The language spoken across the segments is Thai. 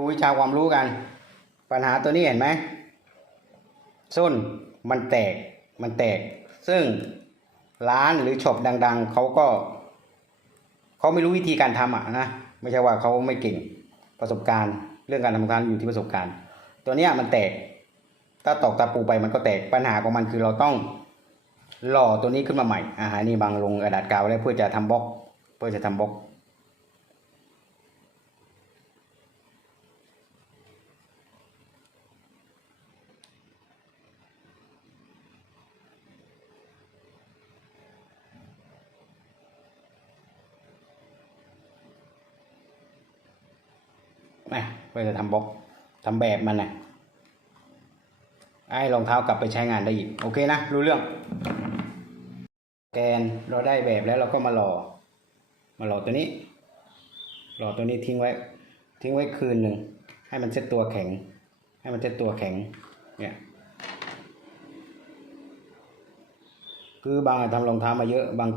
ดูวิชาความรู้กัน ปัญหาตัวนี้เห็นไหมส้นมันแตกมันแตก ซึ่งร้านหรือช็อปดัง ๆเขาก็เขาไม่รู้วิธีการทำอะนะไม่ใช่ว่าเขาไม่เก่งประสบการณ์ เรื่องการทำงานอยู่ที่ประสบการณ์ ตัวเนี้ยมันแตก ถ้าตอกตาปูไปมันก็แตกปัญหาของมันคือเราต้องหล่อตัวนี้ขึ้นมาใหม่อาหารนี่บางลงกระดาษกาวแล้วเพื่อจะทำบล็อก เพื่อจะทำบล็อก นะเพื่อจะทำบล็อกทำแบบมันนะไอ้รองเท้ากลับไปใช้งานได้อีกโอเคนะรู้เรื่อง แกนเราได้แบบแล้วเราก็มาหล่อ มาหล่อตัวนี้ หล่อตัวนี้ทิ้งไว้ ทิ้งไว้คืนหนึ่งให้มันเซ็ตตัวแข็ง ให้มันเซ็ตตัวแข็งเนี่ยคือบางทำรองเท้ามาเยอะบาง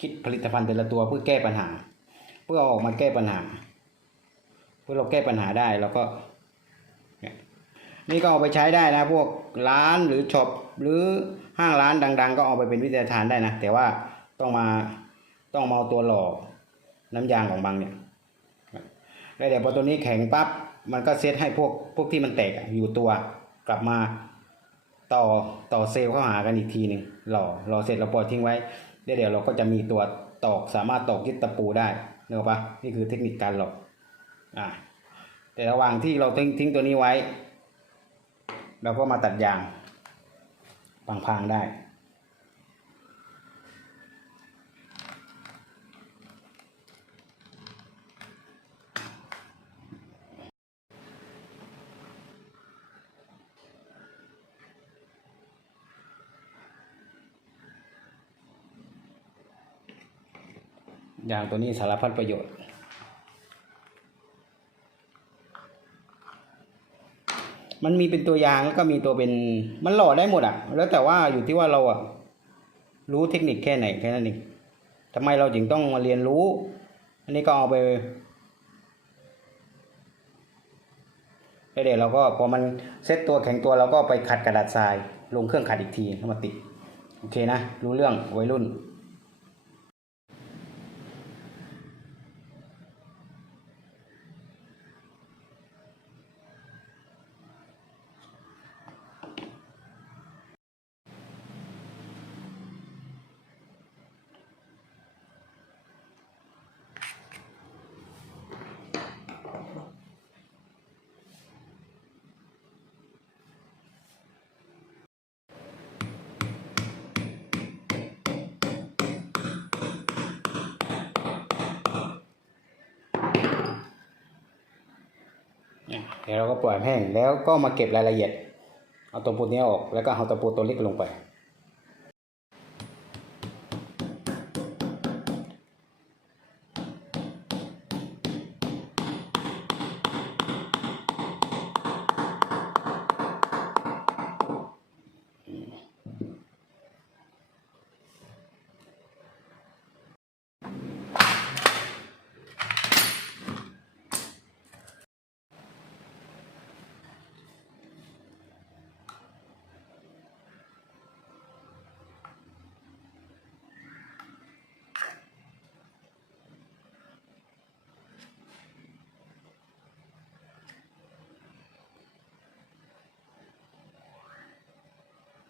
คิดผลิตภัณฑ์แต่ละตัวเพื่อแก้ปัญหา เพื่อออกมาแก้ปัญหา พื่อเราแก้ปัญหาได้เราก็เนี่ยนี่ก็เอาไปใช้ได้นะ พวกร้านหรือช็อปหรือห้างร้านดัง ๆ ก็เอาไปเป็นวิทยาทานได้นะ แต่ว่าต้องมาต้องมาเอาตัวหล่อน้ำยางของบางเนี่ยแล้วเดี๋ยวพอตัวนี้แข็งปั๊บมันก็เซตให้พวกพวกที่มันแตกอยู่ตัวกลับมาต่อต่อเซลล์เข้าหากันอีกทีหนึ่งหล่อหล่อเสร็จเราปล่อยทิ้งไว้เดี๋ยวเดี๋ยวเราก็จะมีตัวตอกสามารถตอกยึดตะปูได้เนอะปะนี่คือเทคนิคการหลอก อ่าแต่ระหว่างที่เราทิ้งทิ้งตัวนี้ไว้ เราก็มาตัดยางพังๆได้ยางตัวนี้สารพัดประโยชน์ มันมีเป็นตัวยางแล้วก็มีตัวเป็นมันหล่อได้หมดอะ แล้วแต่ว่าอยู่ที่ว่าเราอะรู้เทคนิคแค่ไหนแค่นั้นเองทำไมเราจึงต้องมาเรียนรู้ อันนี้ก็เอาไปแล้วเดี๋ยวเราก็พอมันเซตตัวแข็งตัวเราก็ไปขัดกระดาษทราย ลงเครื่องขัดอีกทีแล้วมาติด โอเคนะ รู้เรื่องวัยรุ่น เดี๋ยวเราก็ปล่อยแห้งแล้วก็มาเก็บรายละเอียด เอาตัวปูนี้ออกแล้วก็เอาตัวปูตัวเล็กลงไป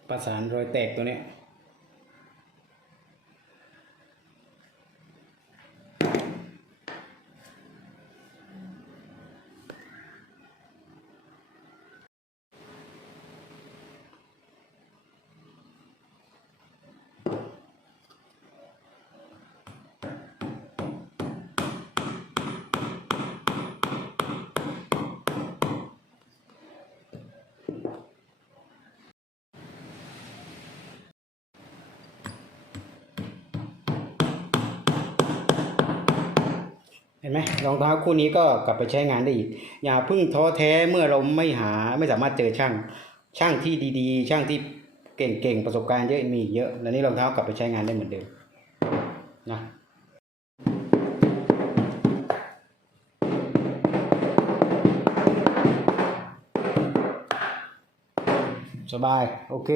ประสานรอยแตกตัวเนี้ย เห็นไหมรองเท้าคู่นี้ก็กลับไปใช้งานได้อีก อย่าพึ่งท้อแท้เมื่อเราไม่หาไม่สามารถเจอช่าง ช่างที่ดีๆ ช่างที่เก่งๆประสบการณ์เยอะมีเยอะแล้วนี่รองเท้ากลับไปใช้งานได้เหมือนเดิมนะสบาย โอเค